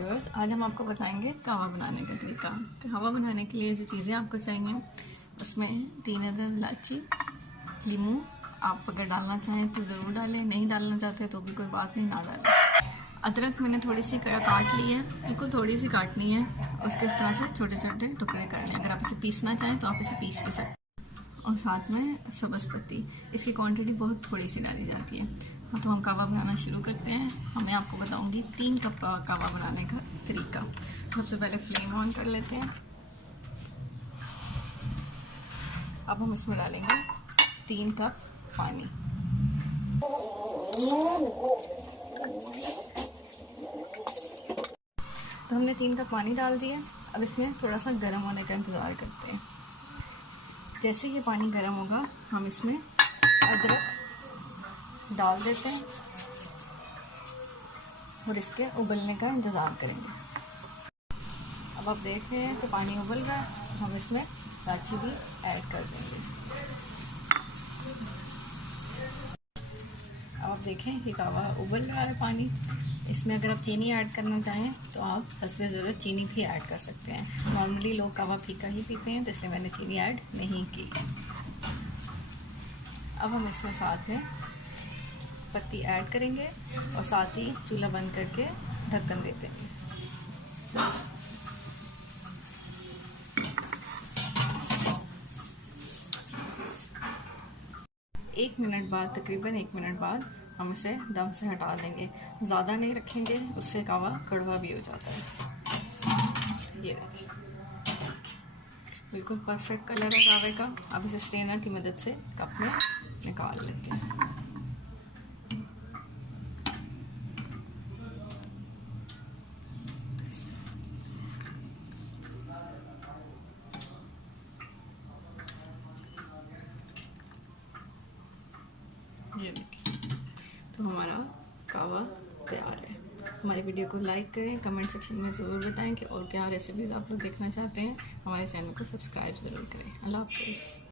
Viewers, आज हम आपको बताएंगे कहवा बनाने का तरीका। कहवा बनाने के लिए जो चीज़ें आपको चाहिए उसमें 3 अदद इलायची, लीमू। आप अगर डालना चाहें तो ज़रूर डालें, नहीं डालना चाहते तो भी कोई बात नहीं, ना डालें। अदरक मैंने थोड़ी सी काट ली है, बिल्कुल थोड़ी सी काटनी है। उसके इस तरह से छोटे छोटे टुकड़े कर लें। अगर आप इसे पीसना चाहें तो आप इसे पीस भी सकते हैं। और साथ में सब्ज़ पत्ती, इसकी क्वांटिटी बहुत थोड़ी सी डाली जाती है। हाँ, तो हम कहवा बनाना शुरू करते हैं। मैं आपको बताऊंगी 3 कप कहवा बनाने का तरीका। सबसे पहले फ्लेम ऑन कर लेते हैं। अब हम इसमें डालेंगे 3 कप पानी। तो हमने 3 कप पानी डाल दिया। अब इसमें थोड़ा सा गर्म होने का इंतज़ार करते हैं। जैसे ये पानी गर्म होगा हम इसमें अदरक डाल देते हैं और इसके उबलने का इंतज़ार करेंगे। अब आप देख रहे हैं तो पानी उबल रहा है, हम इसमें इलायची भी ऐड कर देंगे। अब आप देखें कि कहवा उबल रहा है पानी। इसमें अगर आप चीनी ऐड करना चाहें तो आप हस्बे ज़रूरत चीनी भी ऐड कर सकते हैं। नॉर्मली लोग कहवा फीका ही पीते हैं, तो इसलिए मैंने चीनी ऐड नहीं की। अब हम इसमें साथ में पत्ती ऐड करेंगे और साथ ही चूल्हा बंद करके ढक्कन दे देंगे। तकरीबन 1 मिनट बाद हम इसे दम से हटा देंगे। ज़्यादा नहीं रखेंगे, उससे कहवा कड़वा भी हो जाता है। ये देखिए, बिल्कुल परफेक्ट कलर है कहवे का। अब इसे स्ट्रेनर की मदद से कप में निकाल लेते हैं। ये देखिए, तो हमारा कहवा तैयार है। हमारी वीडियो को लाइक करें, कमेंट सेक्शन में ज़रूर बताएं कि और क्या रेसिपीज़ आप लोग देखना चाहते हैं। हमारे चैनल को सब्सक्राइब ज़रूर करें। अल्लाह हाफ़िज़।